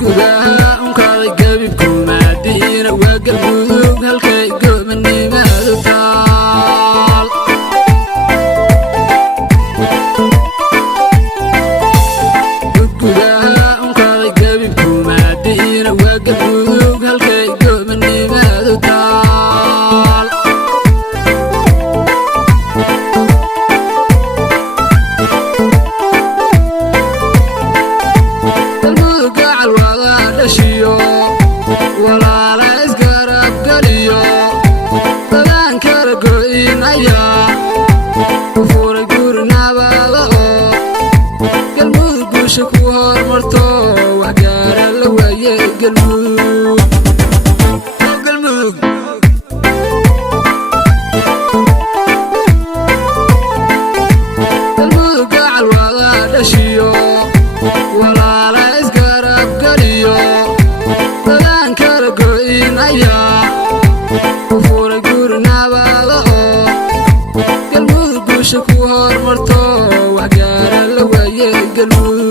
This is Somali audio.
gudaha unkaaday gabibku maadiina waa galmudug halkay goobanimaadu taal gudaha unkaaday gabibku maadiina waa galmudug halkay goobanimaadu taal walaala isgarab galiyo dadaan kala go'inaya u furay guri nabada oo galmudug guusha ku hormarto wax gaara la waaye galmudug gacal wada dhashiyo walaala isgarab galiyo dadaan kala go'inaya u furay guri nabada oo galmudug guusha ku hormarto wax gaara la waaye galmudug